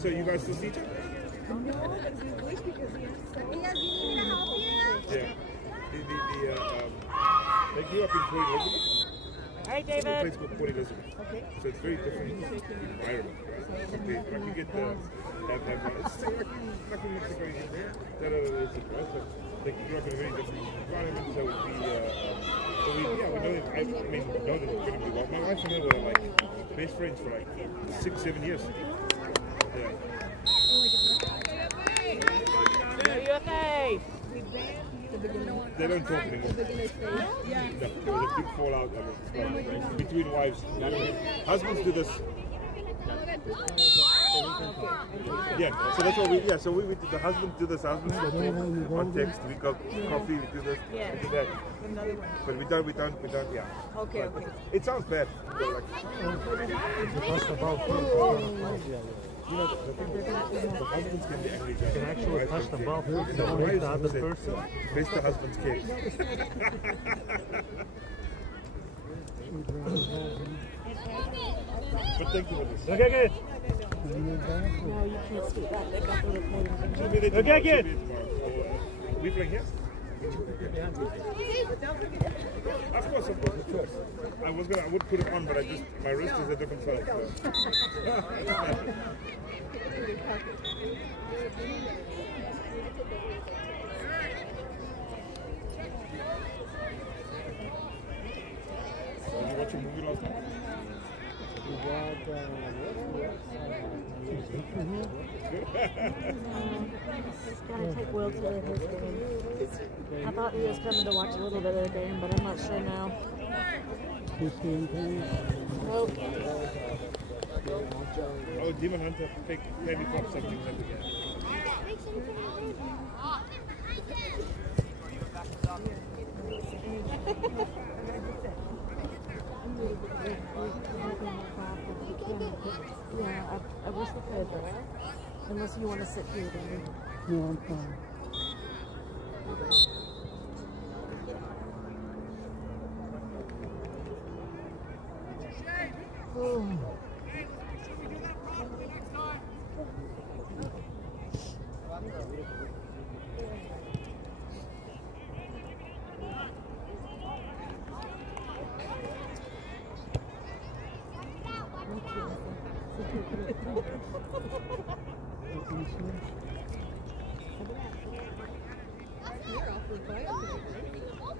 So you guys still see each other? No, but we wish because he is so... Yes, you need me to help you? Yeah. They grew up in Port Elizabeth. Hi, The David. place called Port Elizabeth. Okay. So it's very different environment, right? Like you get the it's still like in Mexico, right? But they grew up in a very different environment. So we know them. I mean, we know them incredibly well. My wife and I were like best friends for like 6-7 years. Yeah. UFA. They don't talk anymore. No, there was a big fallout between wives. Husbands do this. Yeah, so that's what we. Yeah, so we did. The husbands do this. Husbands talk on text. We got coffee. We do this. We do that. But we don't. Yeah. Okay, But it sounds bad. But like, you know, the husbands can be angry. You can actually touch the ball and the break the other person. Best the husband's case. But thank you for this. Okay, good. No, you can't speak that. They got the recording. Okay, good. We playing here? Of course. I would put it on, but my wrist is a different size. So. Did you watch a movie last night? Gotta take Will to his game. I thought he was coming to watch a little bit of the game, but I'm not sure now. Nope. Oh, Demon Hunter, fake maybe pop something like that. Yeah, I wish we could, but unless you want to sit here, then. No, I'm fine. Oh.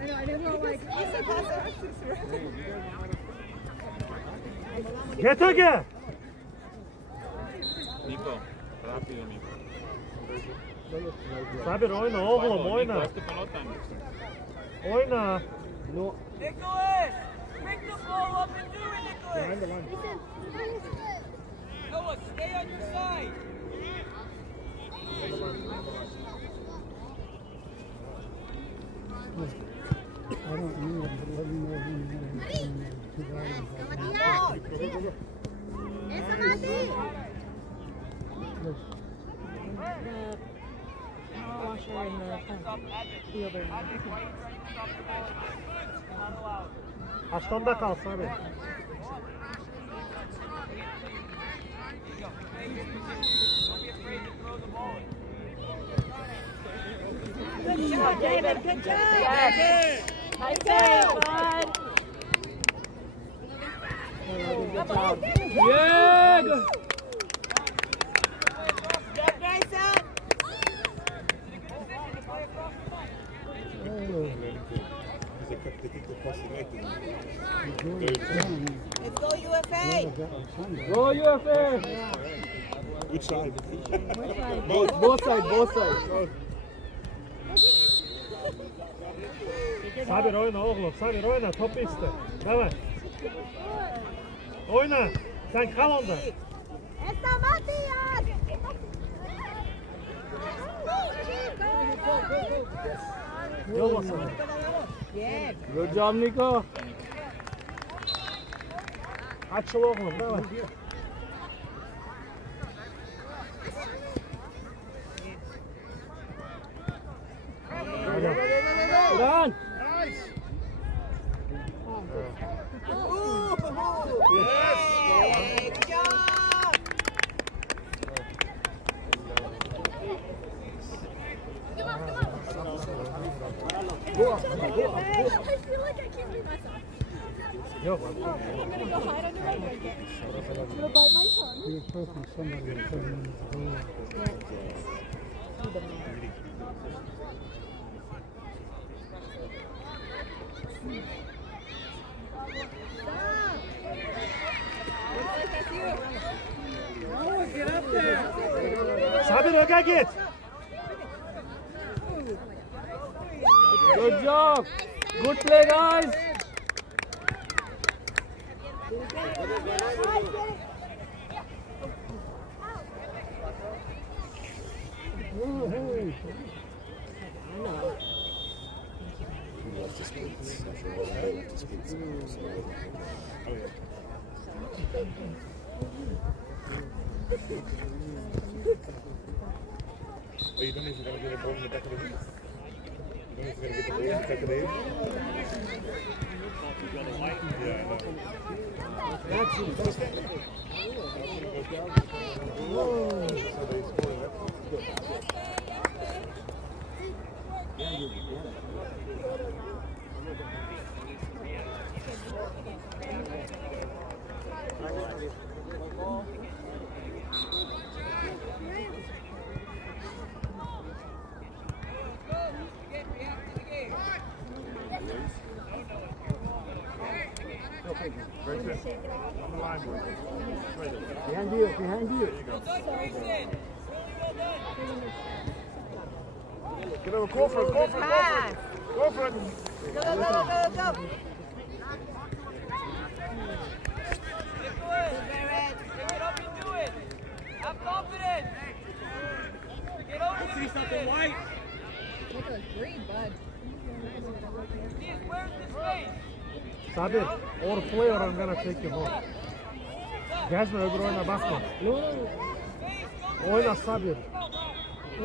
I know, I didn't know, like, Get again. Nico, rápido, Nico. Sabir, oyna oğlum, oyna. Oyna. No. Nicholas! Pick the ball up and do it, Nicholas! Behind the line. Noah, stay on your side! I don't know, but let me know who you Go. The washer and the fielder. Aşkında kal Sabir. Good job, David. Good job. Yes. Nice save, bud. Good job. Yeah. Step nice out! They think they're crossing the net. Let's go UFA! Go UFA. Which side? Both sides. Sabir oyna oğlum, Sabir oyna, topu iste. Devam. Oyna, sen kal onda. ¡Esta Matías! Yolla sana. yeah. Good job, Nico. Açıl oğlum, devam. Run! Nice! Yes! Good job! Yok. I'm gonna go hide under my blanket. I'm gonna bite my tongue. He was posting somebody 7 minutes ago. Get up there. Sabir öge git. Good job. Good play, guys. Oh, you don't think he's going to get a ball in the back of the head? You don't think he's going to get the ball in the back of the head? Yeah, I know. That's it. So they score that. Very good. On the line, boy. Straight up. Behind you, behind you. There you go. Get over, go for it, go for it, go for it. Go for it. Go, go, go, go, go. Pick it up and do it. Have confidence. Get over See something white. Look at green, bud. Where's the space? Sabir, or play or I'm gonna take you home. Gezme öbür oyuna bakma. Oyna Sabir.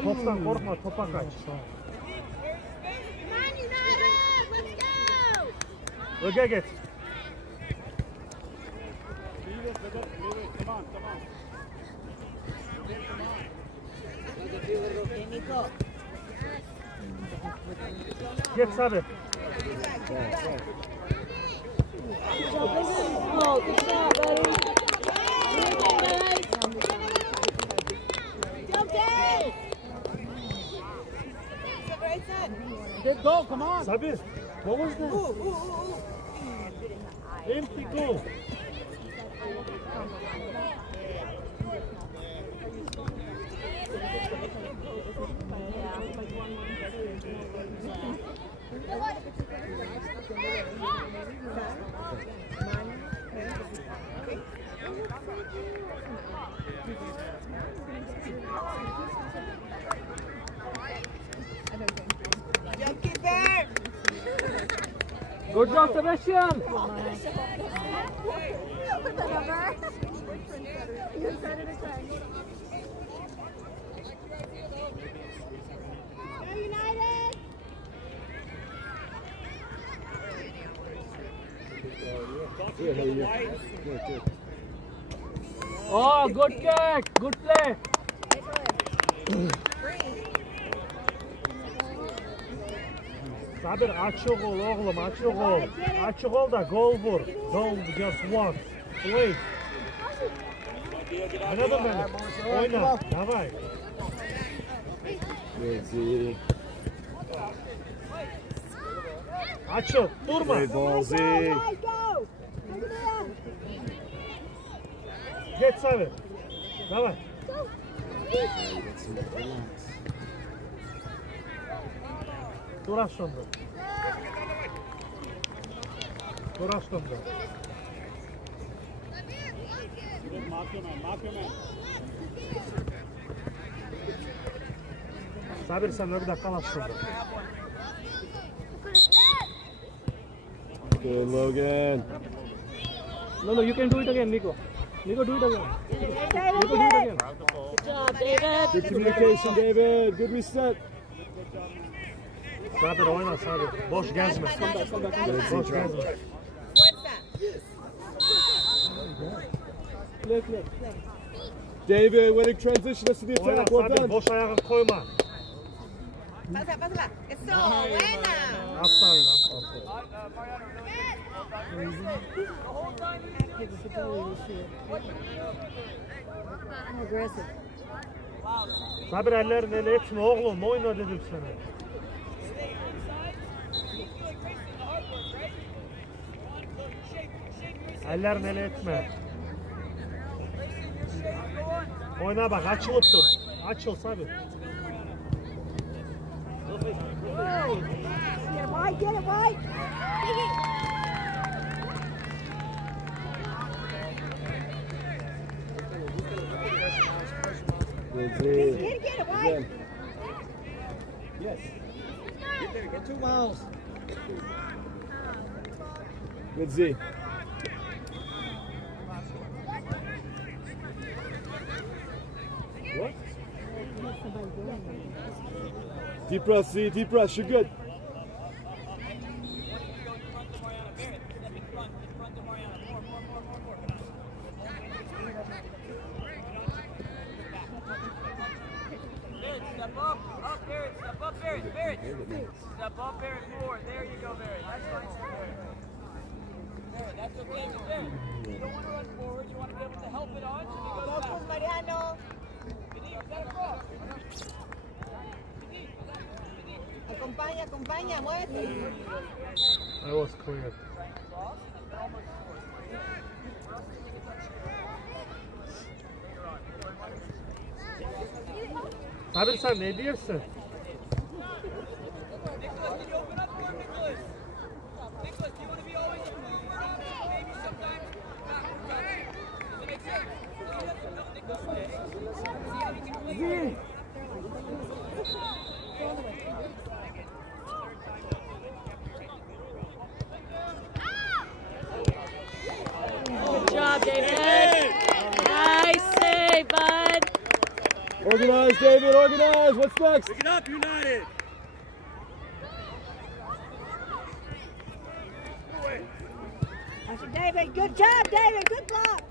Toptan korkma, topa kaç. Come on, United! Let's go! Öge git. Git Sabir. Oh, good shot, buddy. Go, Dave! Right side. Good goal, come on. Sabir, what was that? Empty goal. Jump keeper! Good job, Sebastian. Put the number. You said it again. Go, United! Oh, good catch. Good play. Sabir açık ol oğlum, açık ol. Açık ol da gol vur. Don't just one. Play. Anladın beni? Oyna. Davay. Açıl. Durma. Go, guys, go! Bring it in! Geç Sabir. Davay. Go! Duraş sonda. Duraş sonda. Sabir sen bir dakika kal sonda. Good, Logan. No, you can do it again, Nico. Nico, do it again. Nico, do it again. Good job, David. Good communication, David. Good reset. Sabir oyna Sabir. Boş gezme. Boş gezme. Play, play. David, winning transition us to the Oyna attack. Well Sabir. done. Boş ayağını koyma. Pasa, pásala. Eso, buena. Aferin. whole time you do it still. What you I'm aggressive. Sabir ellerini ele etme oğlum. Oyna dedim sana. stay inside. You feel like racing the hard work, right? Shake your Ellerini ele etme. racing your shape. Go on. Oyna bak açılıp dur. Açıl Sabir. Get it wide, get it wide. Good Z. Get it wide. Again. Yes. Get there, get 2 miles. Good Z. What? Deep press, Z, deep press, you're good. Step up, Barrett, step up, Barrett, Barrett. Step up, Barrett, forward. There you go, Barrett. That's fine, Barrett. Barrett, that's okay, but Barrett, you don't want to run forward. You want to be able to help it on. So you go back. Mariano. Acompaña, acompaña, muévete. I was clear. Sabir sen ne diyorsun? Nicholas, can you open up more, Nicholas? Nicholas, do you want to be always a forward option? Maybe sometimes not. Does it make sense? Nicholas, stay. See how he can play. Good job, David. Nice save, bud. Organize, David, organize. What's next? Pick it up, United. David, good job, David, good block.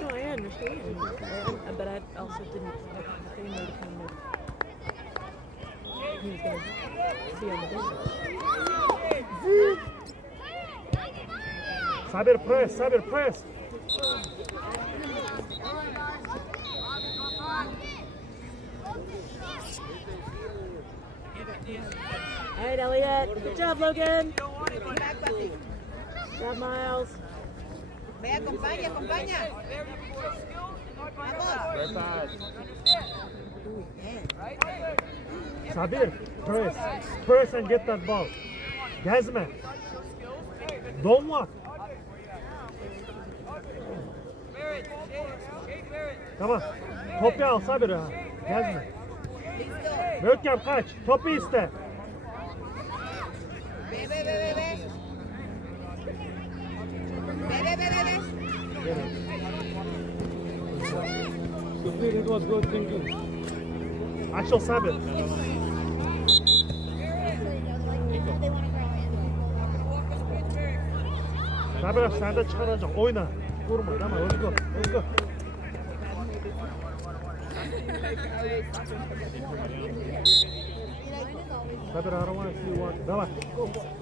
No, I understand. But I also didn't expect the family to kind of. He was going to be on the bench. Sabir press, Sabir press. All right, Elliot. Good job, Logan. Good job, Miles. Ve, acompaña, acompaña. Sabir press. Press and get that ball. Gezme. Don't walk. Tamam. Topu al Sabir ha. Gezme. Görkem kaç. Topu iste. Ve, ve, ve, ve, ve. Ve, ve, ve, ve, ve. It was good thinking. Açıl Sabir. Sabir sen de çıkaracak. Oyna. Vurma. Tamam. Özgür. Özgür. Sabir, I don't want to see you walk. Давай.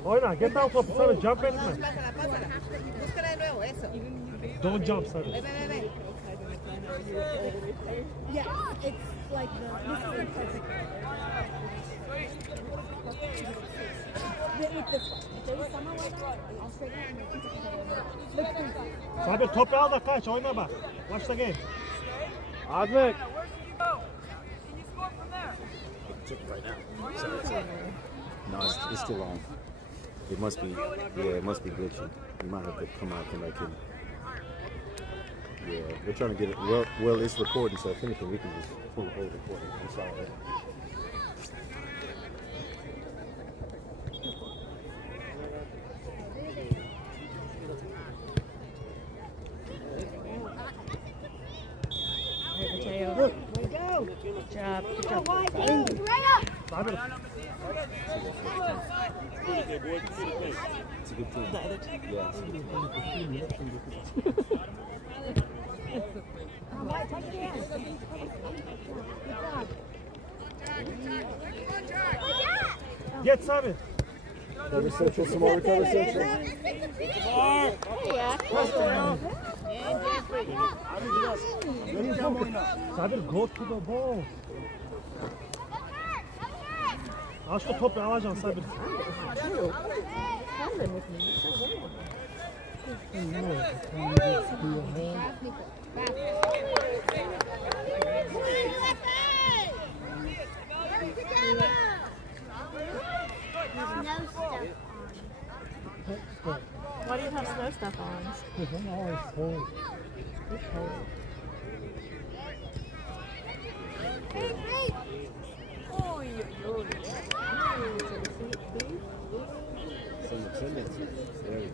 Oyna. Get out topu sana. Jump etme. Pásala, pásala. Búscala de nuevo, eso. Don't jump Sabir. Ve, ve, ve, ve. Yeah, it's like this is the perfect. With this one. If there was someone like that, I'll straighten out and make it. Sabir topu al da kaç. Oyna bak. Watch the game. Advik. Where should you go? Can you score from there? Right now. No, it's still on. It must be, it must be glitching. You might have to come back in. Yeah, we're trying to get it. Well, it's recording, so if anything, we can just pull the whole recording. I'm sorry. All right, Mateo. Way to go. Good job. Good Go job. wide, Right up! Sabir. It's a good team. The other team. Yeah, it's a good team. Mike, take it in. Good job. Geç Sabir. Recover Central, some more recover Central. Sabir, go to the ball. Al şu topu alacaksın Sabir. Why do you have snow stuff on? Because I'm always cold. It's cold. Some attendance. There you go.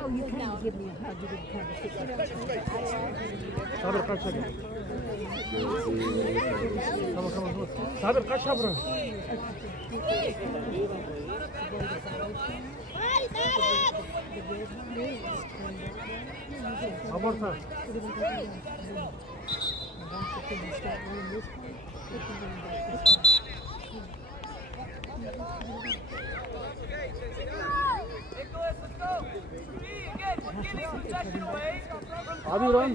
Oh, you can't give me a hug. You didn't come to fix it. Sabir kaç hadi. Tamam. Sabir kaç ha bura. Aborta. Nicholas, let's go. Again, we're keeping possession away from Abi run.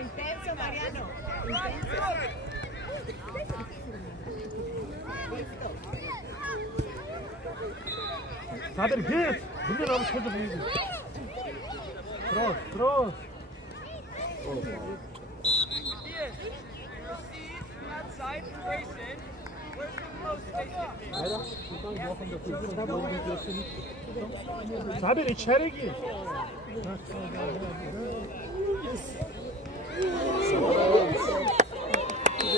Intenso, Mariano. Sabir git. Bunlar abi çocuk iyidir. Cross. outside formation. Where's the close station? Sabir içeri gir.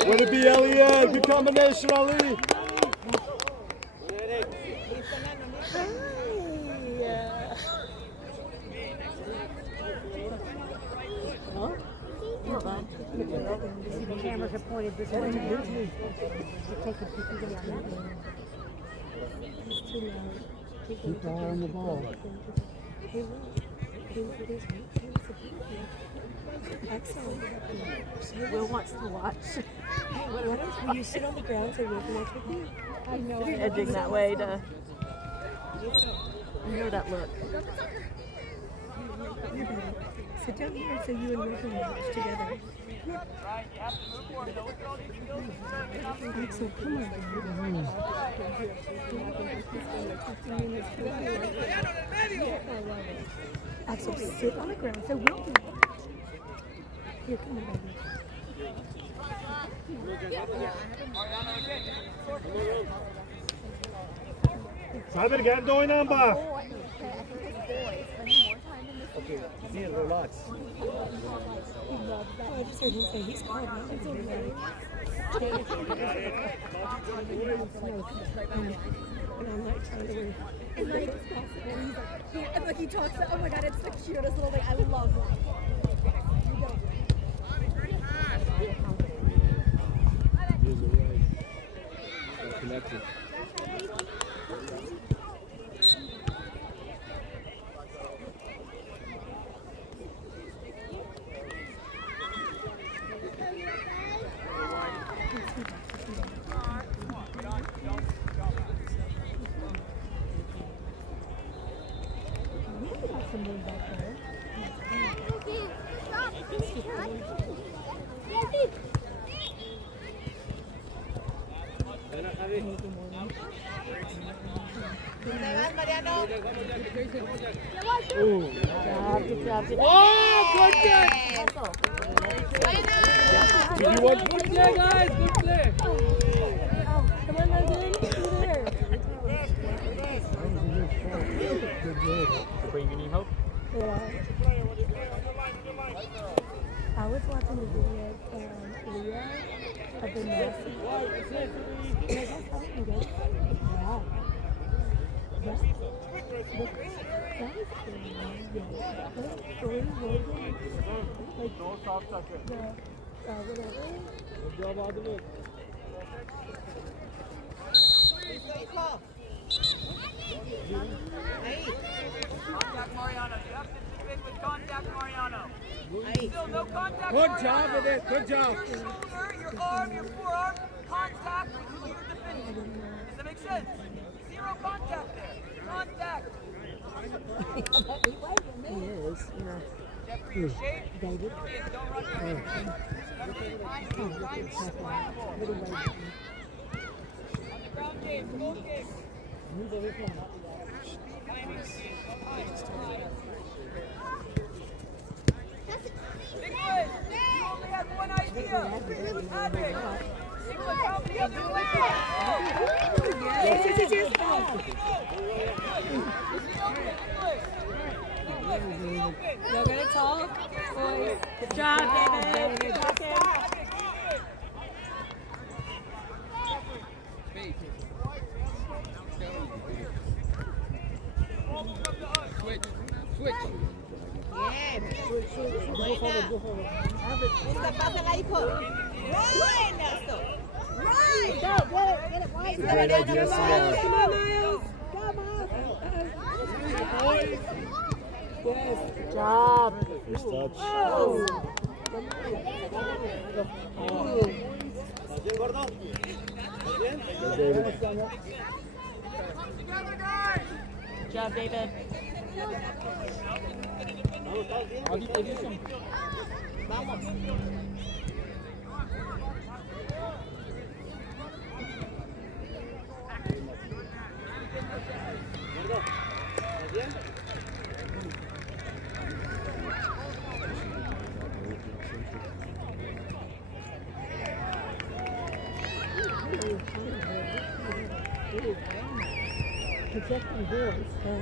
Way to be Elliot. Good combination, Ali. The cameras are pointed this way. Keep your eye on the ball. Excellent. Will wants to watch. Will you sit on the ground so Will can watch with you? I know. Edging that way to. You know that look. Sit down here so you and Will can watch together. Right, you have to move forward. Don't look at all these skills. Axel, come on. Axel, sit on the ground so Will can watch. Here, come on, baby. Sabir gel de oynan bak. Okay, Ian, relax. I just heard him say he's called out. And I'm like trying to win. And like, and like he talks, oh my god, it's the cutest little thing. I love that. Here's the way. Connected. Good job. Oh, good catch. Did you want? Good play, guys. Good play. Come on, Logan. There. Wait, you need help? Yeah. I was watching the video from Leah of the Messi. And I guess I didn't get it. Wow. Yes. No soft touch. Good job, Adil. Contact Mariano. You have to keep it with contact Mariano. Still no contact. Good Mariano. job with it. Good job. Your shoulder, your arm, your forearm, contact with who you're defending. Does that make sense? Zero contact there. Contact. He is, yeah. Jeffrey, your shape. Don't run your head. Find on the ground game, goal game. Move away from that. Big Wood, you only had one idea. Patrick, Big Wood, help the other way. Y'all gonna talk? Boys. Good job, David. Good job, David. Pásala, hijo. Run! Right! Go, get it, right. Great idea, Simone. Come on, Miles. Come on. Yes. Good job. First touch. Oh. Good, David. Good job, David. Protecting girls. I'm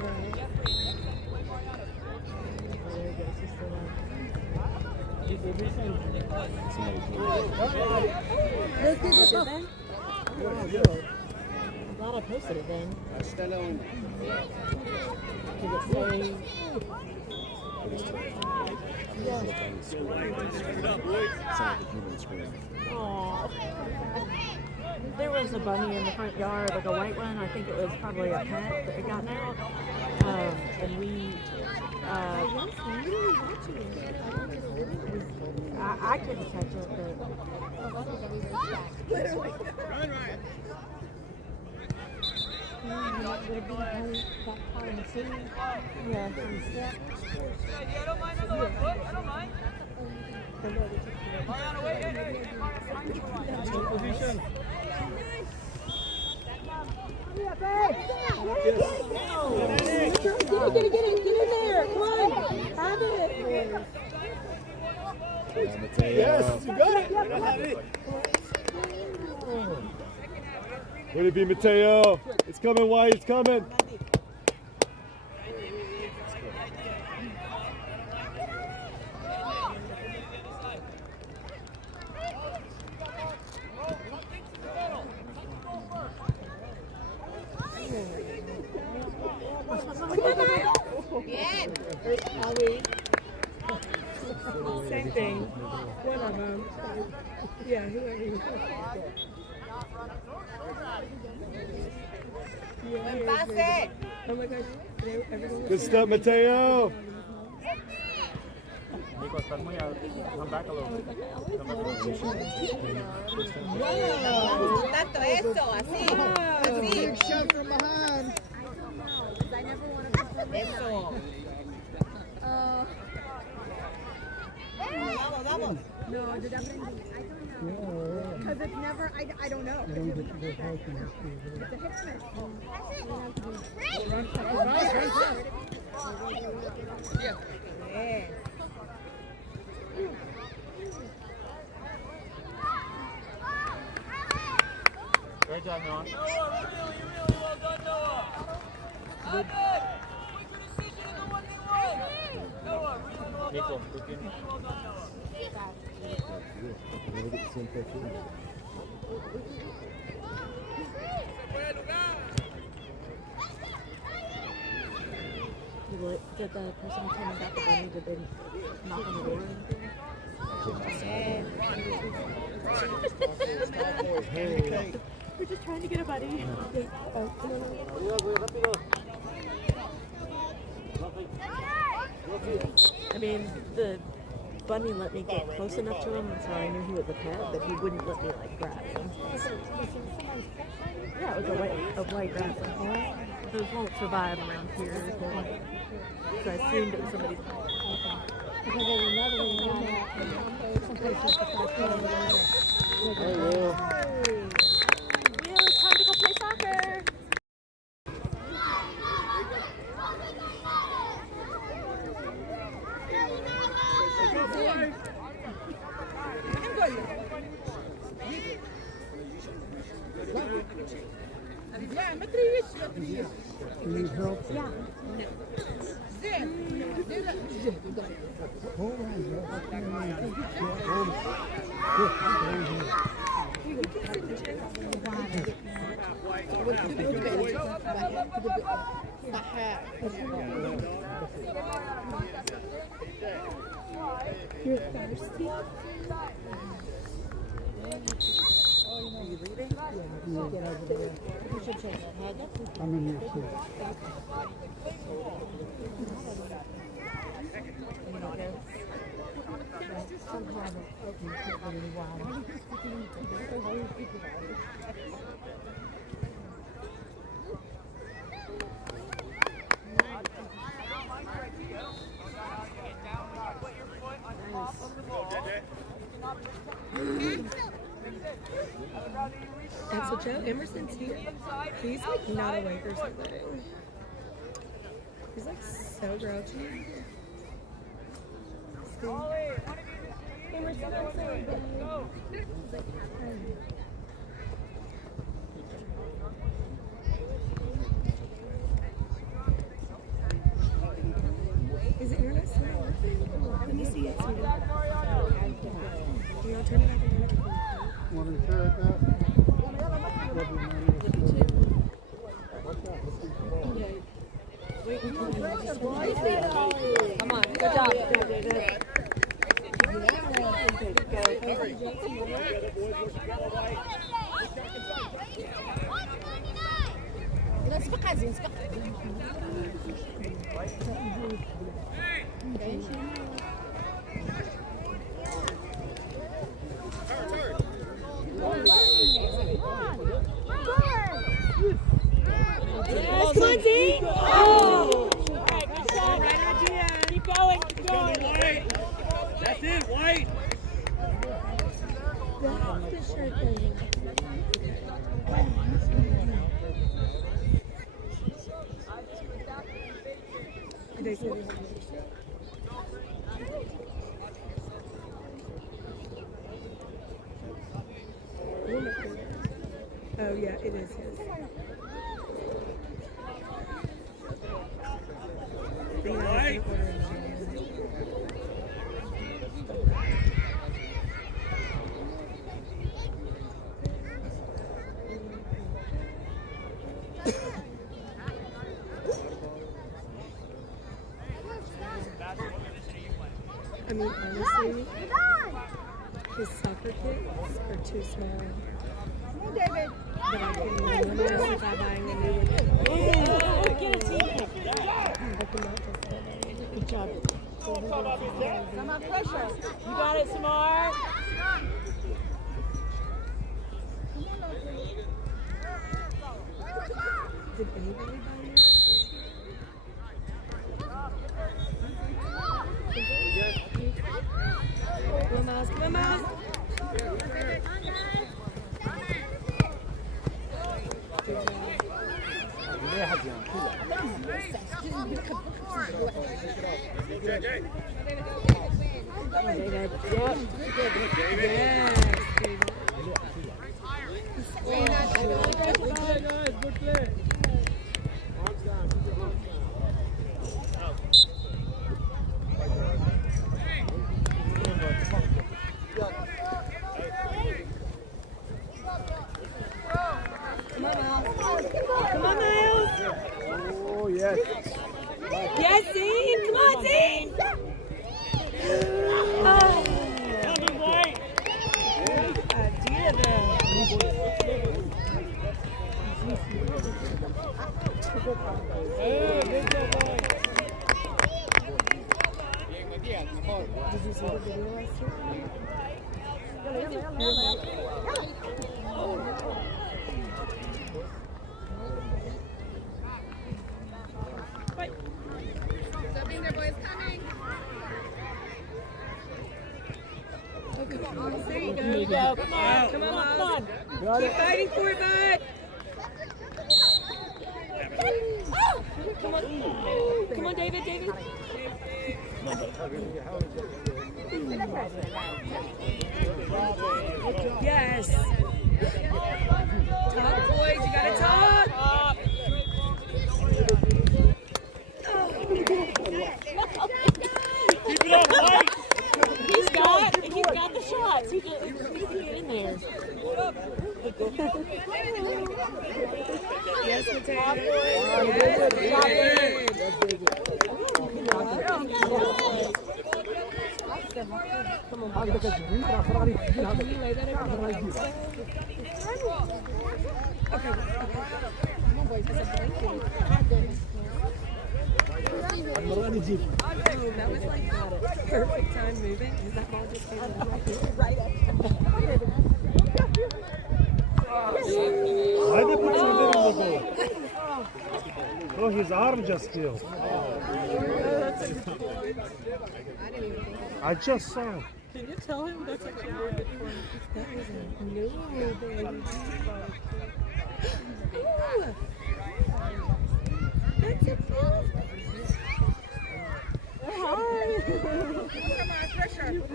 glad I posted it then. Hasta la una. Did it say? Aww. There was a bunny in the front yard, like a white one. I think it was probably a pet that had gotten out. And we, I couldn't catch it, yeah. I don't mind on the left foot. I don't mind. Mariano, wait, hey. Position. Get in there. Come on. Have it. Yes, you got it. Way to be, Mateo. It's coming, White. It's coming. Same thing. One of them. Yeah, whoever you Oh my gosh. Good stuff, Mateo. Nico, estás muy out. Come back a little bit. Come back a little bit. Tanto eso, así. Así. Big shot from behind. Eso. Vamos. No, did that bring because it's never, I don't know. It's a hit Yeah. Great job, Noah. Noah, really well done, Noah. Good. Quicker decision in the 1v1. Noah, really well done. Nico, good game. Really well done, Noah. Did the person who came and got the bunny, did they knock on the door or anything? We're just trying to get a buddy. I mean, the bunny let me get close enough to him, and so I knew he was a pet, but he wouldn't let me like grab him. Yeah, it was a white rabbit. Those won't survive around here. So I assumed it was somebody's pet. Because there's another one down there. Some places to start playing. Yeah, it's time to go play soccer. Need help? Yeah. Hold on, girl. You're thirsty? Are you leaving? Yeah, get over there. You should shake your head. I'm in your seat. You don't care? Somehow the open get really wide. And so Joe Emerson's here. He's like not awake or something. He's like so grouchy. Emerson, I'm sorry, Is it internet still not working? Let me see it. You know, turn it off and turn it on. Want to share it now? Come on, good job. Yes, come on, Z! Oh! Alright, good shot. Right idea. Keep going, keep going. That's it, White. That's the shirt thing. They said it. Oh yeah, it is his. White. I mean, honestly, his soccer kits are too small. David. But I can justify buying a new one. Get a team. Good job. Come on, pressure. You got it, Samar. Did anybody buy yours? Come on, Miles. Come on, Miles. David. Yep. Yes, David. Good play. Come on, Miles. Come on, Miles. Oh, yes. Yes, Dean! Come on, Dean! Idea there. Did you see the video last year? Oh, come on, Miles. There you go. Come on. Come on, Miles. Keep fighting for it, bud. Come on. Come on, David. David. Yes. Talk, boys. You gotta talk. Keep it up, Mike. He's got the shots. He can get in there. Yes, Mateo. Come on, can you lay that over? Okay. Come on, boys. That's a blanket. That was like perfect time moving because that ball just came right up. Why they put him in the goal? Oh, his arm just healed. I just saw him. Can you tell him that's actually really good for him? That was a no, baby. That's a ball.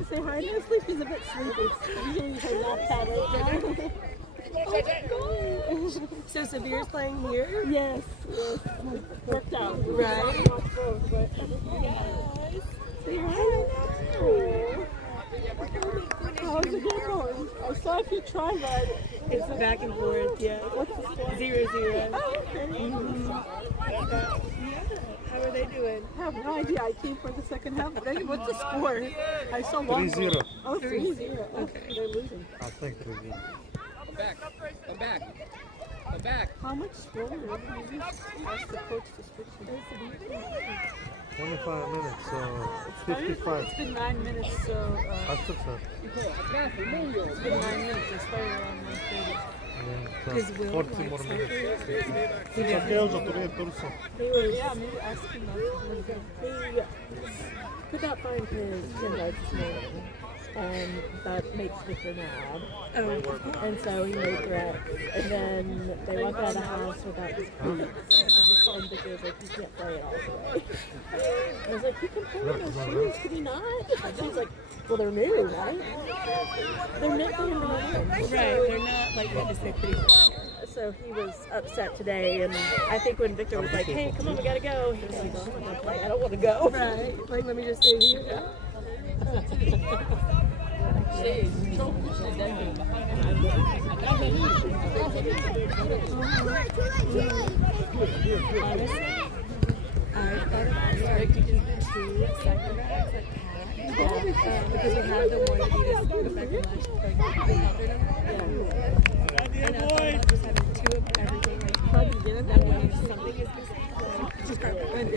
Say hi to sleep. He's a bit sleepy. Usually he's not that right now. So Savir's playing here? Yes. Worked out. Right? Yes. Say hi. How's it going? I saw if you tried that. It's back and forth, yeah. What's the score? 0-0. Oh, okay. How are they doing? I have no idea. I came for the second half. What's the score? I saw 3-0. Oh, 3-0. Okay. They're losing. I think 3-0. Come back. How much slower did you ask the coach to switch you? 25 minutes, so 55. It's been 9 minutes, so I took that. it's been 9 minutes. They started around 1:30. Because Will 40 likes more minutes. soccer. It's okay, I'll just read Turso. Yeah, maybe ask him not to play. He could not find his invites this morning, and that makes Victor mad. Oh. And so he made threats, and then they walked out of the house without his cleats. And Victor was like, "You can't play it all today." I was like, "You can play in those shoes, can you not?" And she's like, "Well, they're new, right? They're meant for him to win." Right, they're not like what to say pretty. So he was upset today, and I think when Victor was like, "Hey, come on, we gotta go," he was like, "Oh, I'm not gonna play. I don't want to go." Right, like let me just stay here. Honestly, I thought about starting to keep 2 cycle bags at pack because we have the one Adidas back in last year. And I thought about just having 2 of everything. Like, that way if something is missing, just grab one.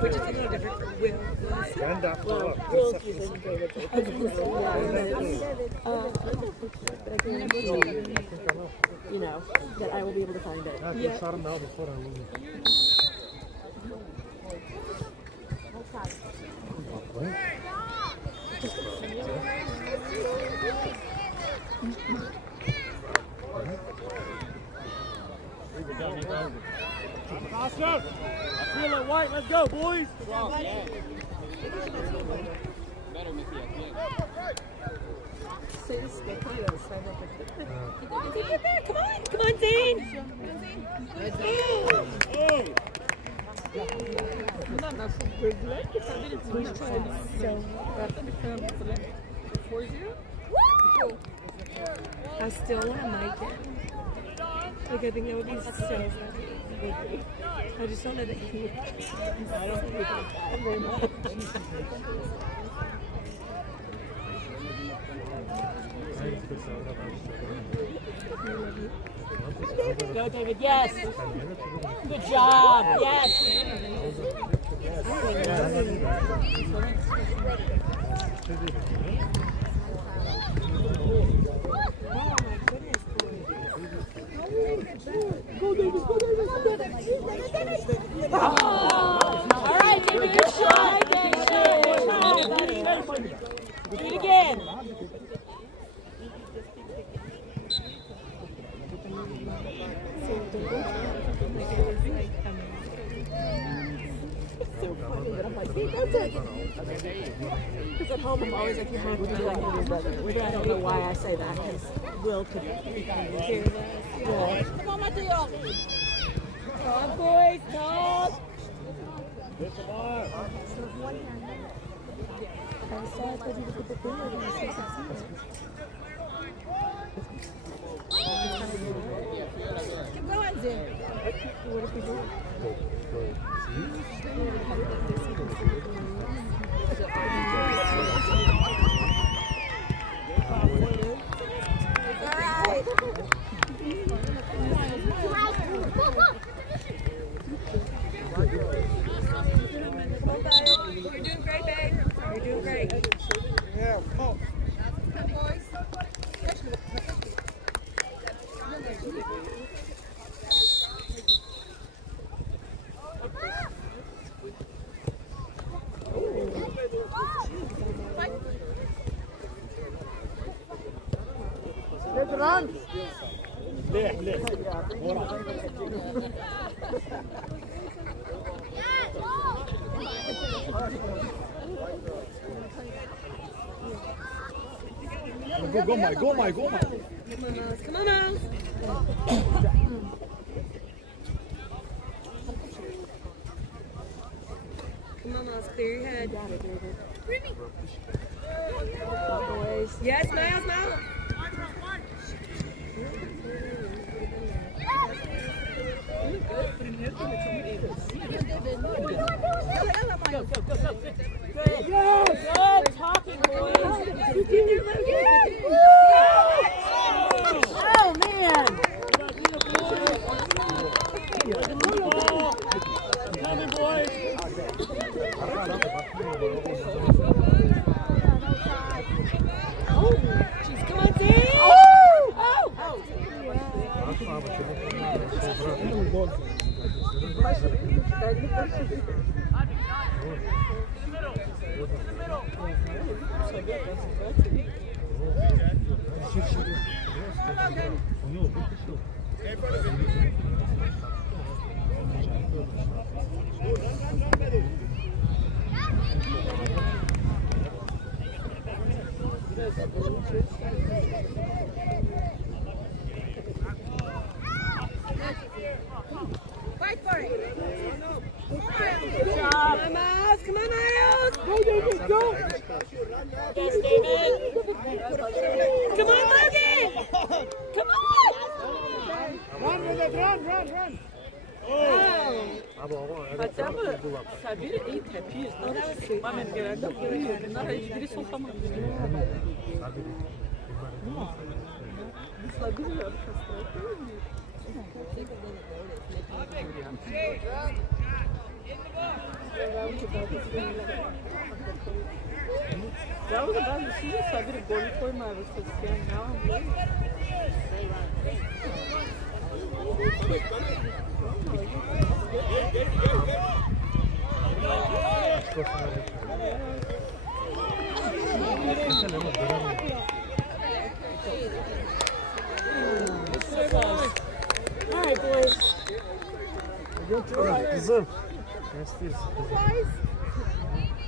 Which is a little different for Will. And after work. You know, that I will be able to find it. I can start him now before I lose. Oscar, I feel it white. Let's go, boys. Better, Mickey. Come on, Zane! I still want to mic it. Like, I think that would be so funny. I just don't know that he would. I don't think we did that very much. Go, David. Yes. Good job. Yes. All right, David. Good shot. Good shot, buddy. Do it again. So funny, but I'm like, see, that's it. Because at home, I'm always like, you have to do that with your brother. Which I don't know why I say that, because Will could hear that. Yeah. Come on, Mateo. Talk, boys, talk. Keep going, Zim. What if we do? You're doing great, babe. You're doing great. Yeah, come on. Go, Mike. Come on, Miles. Come on, Miles. Come on, Miles. Clear your head. Yes, Miles, Miles. Good talking, boys. Oh, man. Coming, boys. Oh, jeez, come on, Dave. Fight for it. Good job. Come on, Miles. Come on, Miles. Go, David. Go. Yes, David. Come on, Logan. Come on. Run with it, run. Acaba saber em tepkiyiz. Hemen genelde buraya bunlar hiçbiri sokamadı. Sabırla Ya o zaman size sabır golü koymadı sizce ya. All right, boys. Kızım.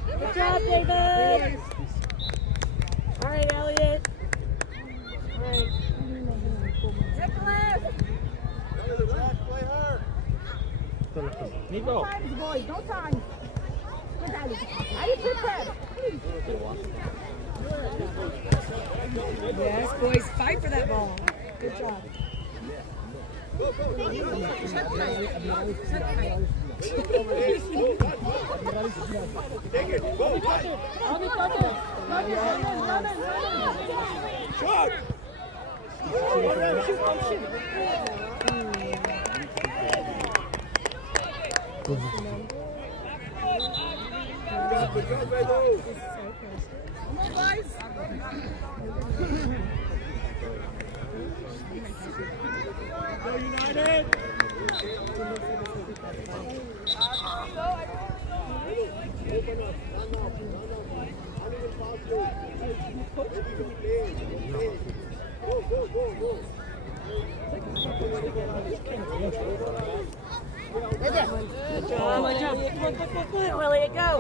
Good job, David. All right, Elliot. All right. Nico. Boys, no time. Good, Ali. Are you prepared? Yes, boys, fight for that ball. Good job. Good job. Come on, Elliot, go.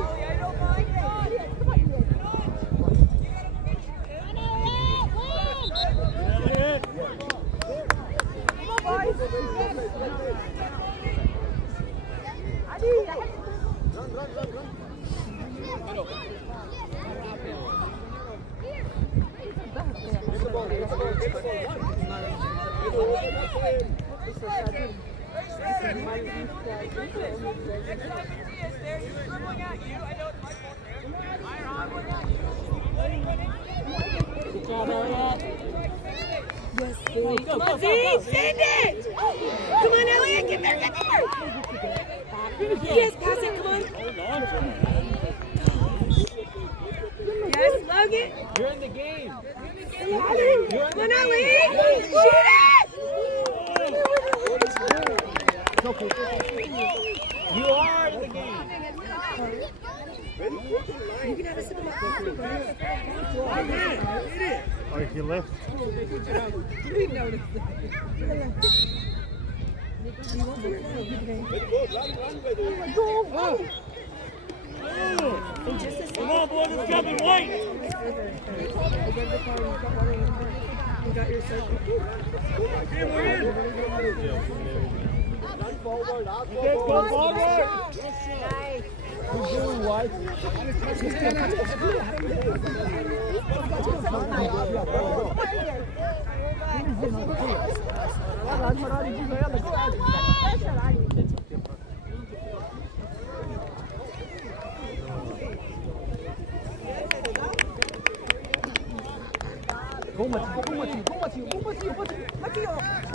Good job, Elliot. Yes, baby. Come on, Z, send it! Come on, Elliot, get there, get there! Yes, pass it, come on. Yes, Logan. You're in the game. Come on, Elliot! Shoot it! You are in the game. You can have a sip of my coffee, bro. Oh, he left. We noticed it. Do you want in just a second. Come on, boys, it's coming white. You got your circle. We're in. Go forward. Who's doing white?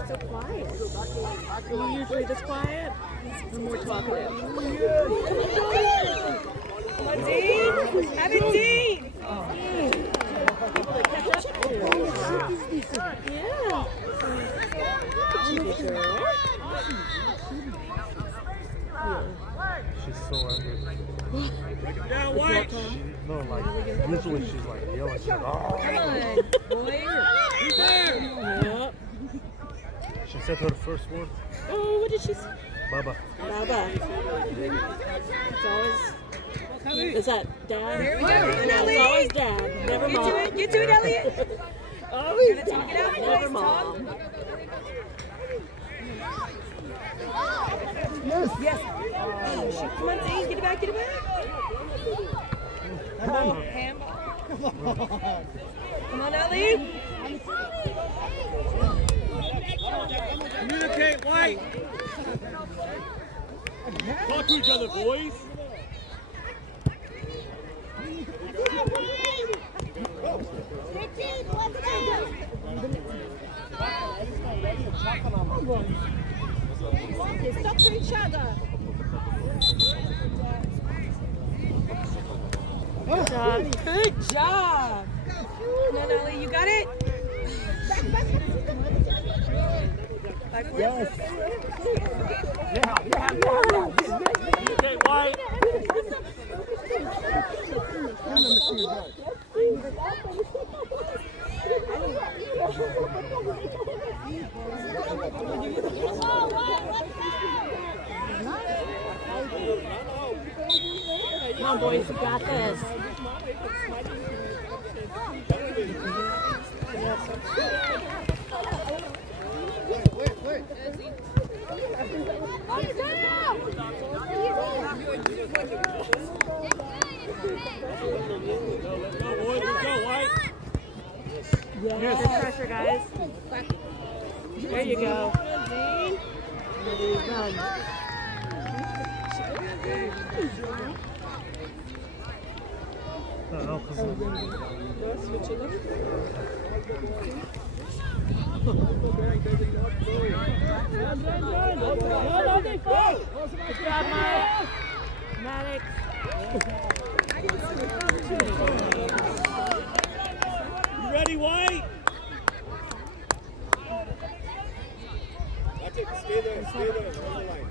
So quiet. Are you usually this quiet? Or more talkative? Come on, Dean. Have it, Dean. Yeah. She's so angry. Down white. No, like, usually she's like yelling. She's like, oh. Come on, boy. He's there. Yep. She said her first word. Oh, what did she say? Baba. Baba. It's always... Is that Dad? There we go. Come on, It's Elliot. always Dad. Never Mom. Get to it, Elliot. Always Gotta talk it out, Never boys. Mom. Yes. Oh, shit. Come on, Dean. Get it back, get it back. Handball. Come on, Elliot. Communicate white. Talk to each other, boys. Stop to each other. Good job. Good job. Come on, Ellie, you got it? Yes. Communicate white. Come on, boys, you got this. Good pressure, guys. There you go. Al kızım. You ready, White? That's it. Stay there. Stay there. On the line.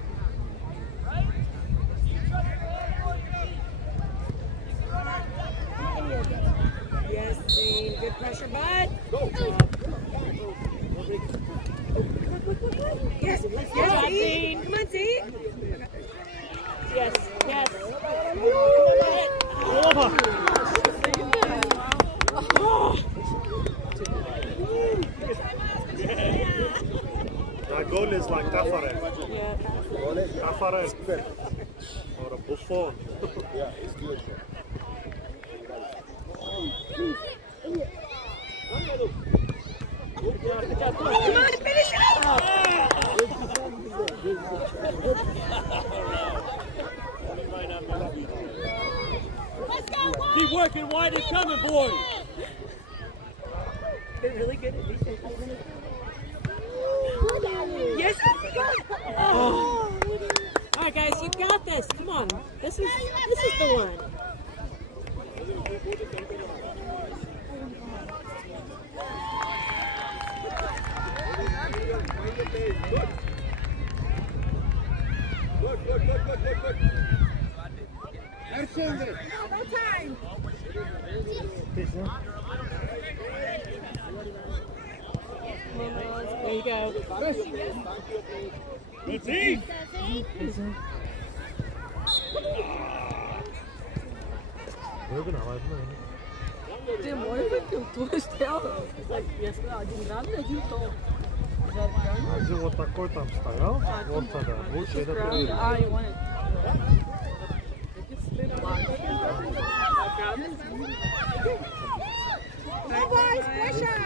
Yes, Dean. Good pressure, bud. Go. Yes, yes, Dean. Come on, Dean. Yes, yes. That goal is like Tafaret. Yeah. Tafaret. Or a Buffon. Yeah, it's good. Come on, finish it. Keep working, White. It's coming, boys. They're really good at defense. Yes. All right, guys, you got this. Come on. This is the one. Good. There you go. Good team. We're gonna have Tem hora que eu tô estela. Если один грамм, один тон. Один вот такой там стоял, вот тогда. Лучше это проверить. Ah, you want it? Bye, boys. Pressure.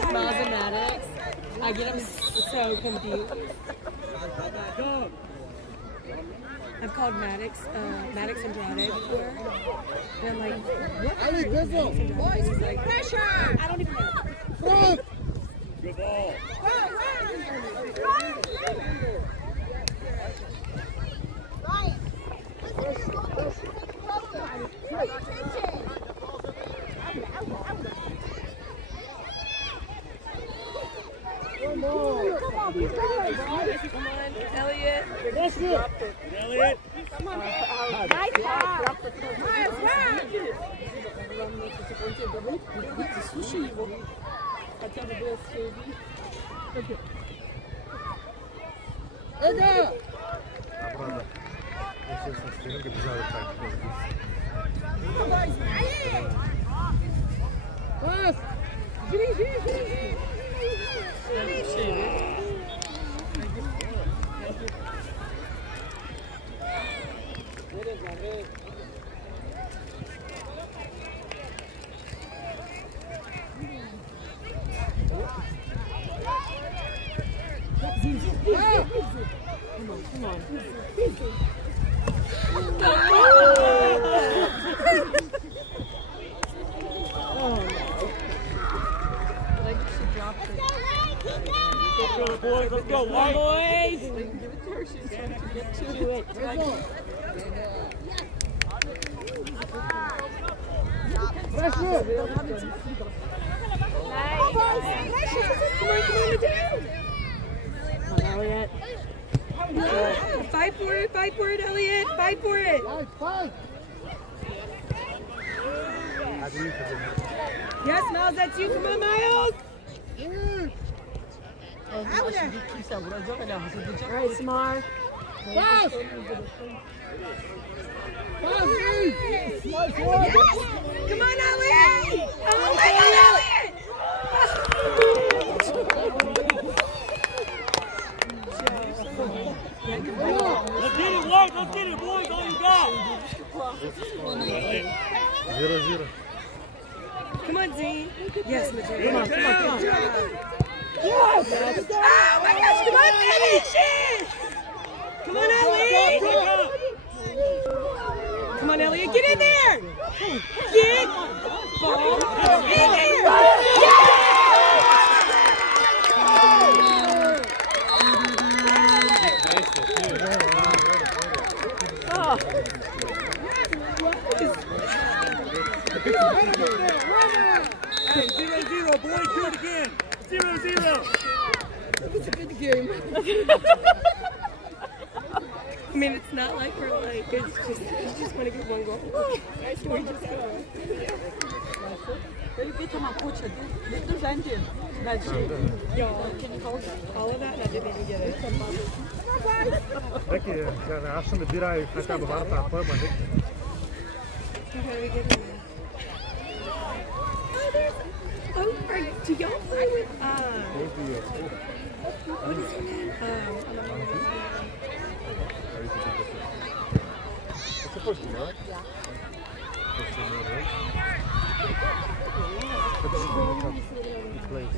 Smiles and Maddox. I get them so confused. I've called Maddox Andrade before. And I'm like, what? Maddox Andrade? He's like, pressure! I don't even know. Good ball. Come on, Elliot. Elliot. Come on. Nice pass. Слушай его. Хотя бы было съездить. Правда. Естественно, стрелка бежала так. Пас! Жри! Come on. Let's go, boys. Let's go, White. Boys! Give it to her. She's going to get to Do it. Come on, Elliot. Fight for it, Elliot. Fight for it. Fight! Yes, Miles, that's you. Come on, Miles. All right, Smart. Pass! Pass! Yes. Come on, Elliot. Oh, my God. Come on, Z. Yes, Matilda. Come on. Yes. Oh my gosh, come on, finish it! Come on, Ellie! Come on, Elliot, get in there! Get ball in there! Hey, 0-0, boys, do it again. 0-0. It's a good game. I mean, it's not like we're like, it's just, you just want to get one goal. We just go. Ele fica uma puta do gente. Y'all, can you hold all of that? And I didn't even get it. Peki, yani aslında bir ay hesabı var da koymadık. Okay, we get in there. Oh, there's, do y'all play with, what is her name? It's supposed to be, right? Yeah. He plays.